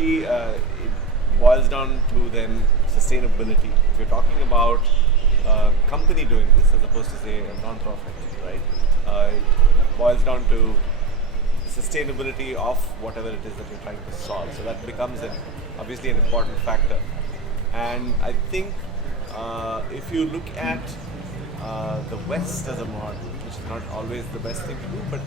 essentially it boils down to then sustainability. If you're talking about a company doing this as opposed to say a non-profit, right? It boils down to sustainability of whatever it is that you're trying to solve. So that becomes obviously an important factor. And I think if you look at the West as a model, which is not always the best thing to do, but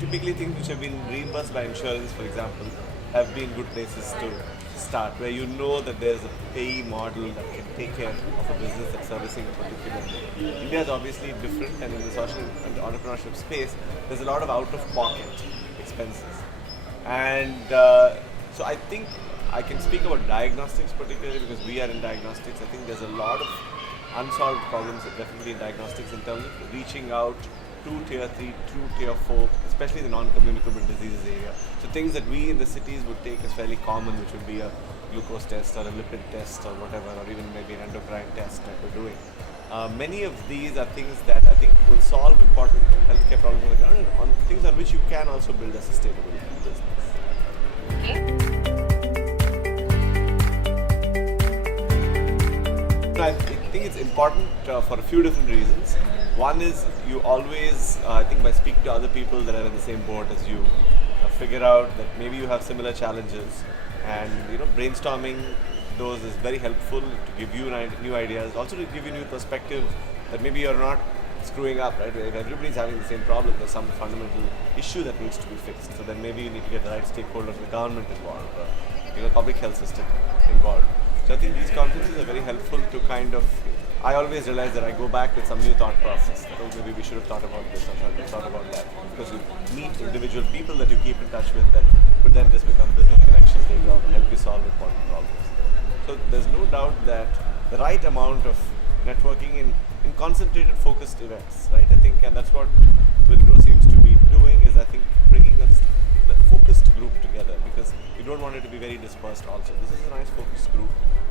typically things which have been reimbursed by insurance, for example, have been good places to start, where you know that there's a pay model that can take care of a business that's servicing a particular need. India is obviously different, and in the social and entrepreneurship space, there's a lot of out-of-pocket expenses. And so I think I can speak about diagnostics particularly because we are in diagnostics. I think there's a lot of unsolved problems definitely in diagnostics in terms of reaching out to tier 3, to tier 4, especially the non-communicable diseases area. So things that we in the cities would take as fairly common, which would be a glucose test or a lipid test or whatever, or even maybe an endocrine test that we're doing. Many of these are things that I think will solve important healthcare problems on the ground and on things on which you can also build a sustainable business. I think it's important for a few different reasons. One is you always, I think by speaking to other people that are in the same boat as you, figure out that maybe you have similar challenges, and brainstorming those is very helpful to give you new ideas, also to give you new perspectives that maybe you're not screwing up, right? If everybody's having the same problem, there's some fundamental issue that needs to be fixed. So then maybe you need to get the right stakeholders, the government involved, or public health system involved. So I think these conferences are very helpful to kind of, I always realize that I go back with some new thought process. That, maybe we should have thought about this or should have thought about that. Because you meet individual people that you keep in touch with that could then just become business connections later on and help you solve important problems. So there's no doubt that the right amount of networking in concentrated focused events, right? I think, and that's what Willgrow seems to be doing, is I think bringing us the focused group together, because you don't want it to be very dispersed also. This is a nice focused group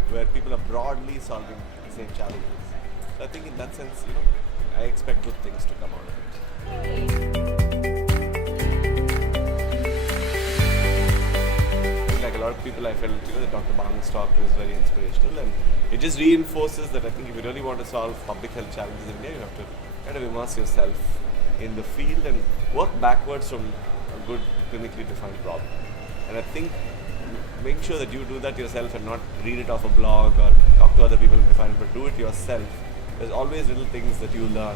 where people are broadly solving the same challenges. So I think in that sense, I expect good things to come out of it. Like a lot of people, I felt that Dr. Bang's talk was very inspirational, and it just reinforces that I think if you really want to solve public health challenges in India, you have to kind of immerse yourself in the field and work backwards from a good clinically defined problem. And I think make sure that you do that yourself and not read it off a blog or talk to other people and define it, but do it yourself. There's always little things that you learn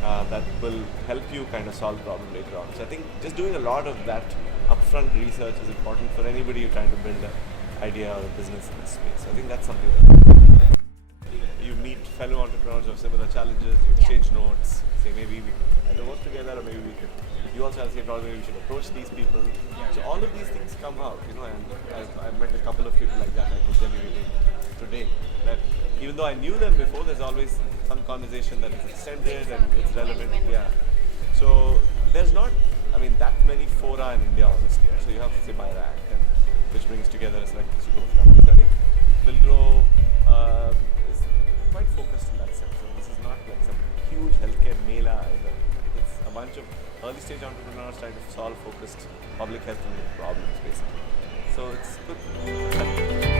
that will help you kind of solve the problem later on. So I think just doing a lot of that upfront research is important for anybody who's trying to build an idea or a business in this space. So I think that's something that you meet fellow entrepreneurs of similar challenges, you exchange notes, say maybe we either work together or maybe we could, you also have the same problem, maybe we should approach these people. So all of these things come out, and I've met a couple of people like that. I could tell you today that even though I knew them before, there's always some conversation that is extended and it's relevant. Yeah. So there's not, that many fora in India, honestly. So you have to say BIRAC, which brings together a select group of companies. I think Willgrow is quite focused in that sense. So this is not like some huge healthcare mela either. It's a bunch of early stage entrepreneurs trying to solve focused public health problems, basically. So it's good.